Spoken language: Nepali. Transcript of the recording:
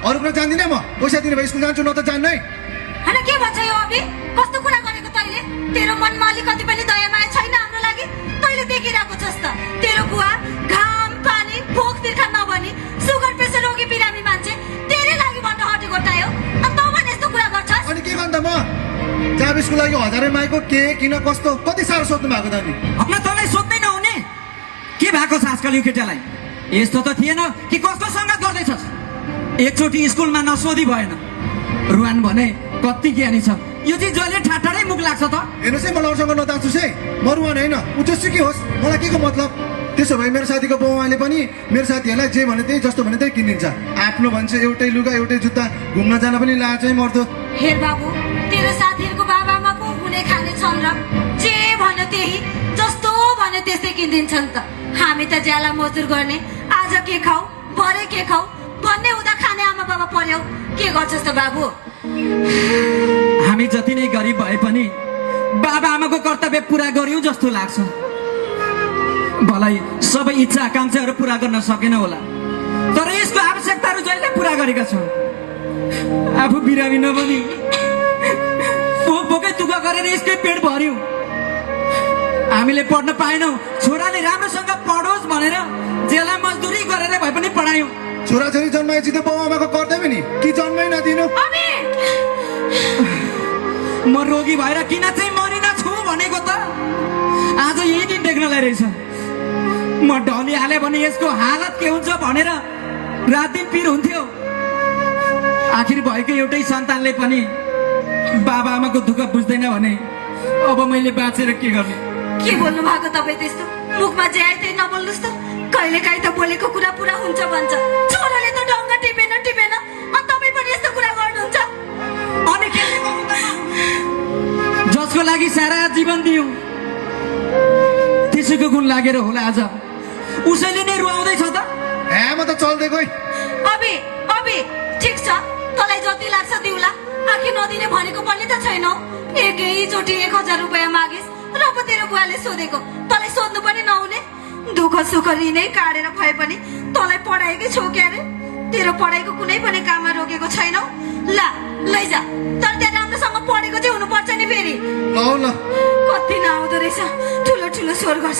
अरू कुरा जान्दिनँ म पैसा दिने भए स्कुल जान्छु न त जान्नै हैन के भन्छ यो अभि कस्तो कुरा गरेको तैले तेरो मनमा अलिकति पनि दया माया छैन हाम्रो लागि तैले देखिरहेको छस् त तेरो बुवा घाम पानी भोक तिर्खा नभनी सुगर प्रेसर रोगी बिरामी मान्छे तेरे लागि भन्न हटे गोटायो अनि तँ भने यस्तो कुरा गर्छस् अनि के गर्नु त म जाबिसको लागि 1000 माइको के किन कस्तो कति साह्रो सोध्नु भएको त नि अब तँलाई सोध्दै नहुने के भएको छ आजकल यो केटालाई यस्तो त थिएन कि कस्तो सङ्गत गर्दैछस् एकचोटि स्कुलमा नसोधी भएन रुवान भने कति ज्ञानी छ यो चाहिँ जहिले ठाठाडै मुख लाग्छ त हेर्नुहोस् है मलाई अरूसँग नताच्नुहोस् है म रुवान होइन ऊ त्यसो के होस् मलाई के को मतलब त्यसो भए मेरो साथीको बाउआमाले पनि मेरो साथीहरूलाई जे भने त्यही जस्तो भने त्यही किनिदिन्छ आफ्नो भन्छ एउटै लुगा एउटै जुत्ता घुम्न जान पनि लाज चाहिँ मर्दो हेर बाबु तेरो साथीहरूको बाबाआमाको हुने खाने छन् र जे भन्यो त्यही जस्तो भन्यो त्यस्तै किनिदिन्छन् त हामी त ज्याला मजदुर गर्ने आज के खाऊ भरे के खाऊ भन्ने हुँदा खाने आमा बाबा पर्यौ के गर्छस् त बाबु हामी जति नै गरिब भए पनि बाबा आमाको कर्तव्य पुरा गर्यौं जस्तो लाग्छ भलाइ सबै इच्छा आकांक्षाहरू पुरा गर्न सकेन होला तर यसको आवश्यकताहरू जहिले पुरा गरेका छौँ आफू बिरामी नबनी भोकै दुःख गरेर यसकै पेट भर्यौं हामीले पढ्न पाएनौं छोराले राम्रोसँग पढोस् भनेर जेला मजदुरी गरेर भए पनि पढायौं छोराछोरी जन्माएपछि त बाउआमाको कर्तव्य नि कि जन्मै नदिनु म रोगी भएर किन चाहिँ मरिन छु भनेको त आज यही दिन देख्नलाई रहेछ म ढलिहालेँ भने यसको हालत के हुन्छ भनेर रात दिन पिर हुन्थ्यो आखिर भएको एउटै सन्तानले पनि बाबा आमाको दुःख बुझ्दैन भने अब मैले बाँचेर के गर्ने के बोल्नु भएको तपाईँ त्यस्तो मुखमा जे आए त्यही नबोल्नुहोस् त कहिले काहीँ त बोलेको कुरा पुरा हुन्छ भन्छ छोराले त ढङ्ग टिपेन अनि तपाईँ पनि यस्तो कुरा गर्नुहुन्छ अनि के जसको लागि सारा जीवन दियौं त्यसैको गुण लागेर होला आज उसैले नै रुवाउँदैछ त म त चल्दै गई अबे ठिक छ तँलाई जति लाग्छ दिउला आखिर नदिने भनेको पनि त छैनौ एकैचोटि 1000 रुपियाँ मागिस् र पो तेरो बुवाले सोधेको तँलाई सोध्नु पनि नहुने दुःख सुख ऋणै काटेर भए पनि तँलाई पढाएकै छौ क्यारे तेरो पढाइको कुनै पनि काममा रोकेको छैनौ ला लैजा तर त्यहाँ राम्रोसँग पढेको चाहिँ हुनुपर्छ नि फेरि ल कति नआउँदो रहेछ ठुलो ठुलो स्वर गर्छ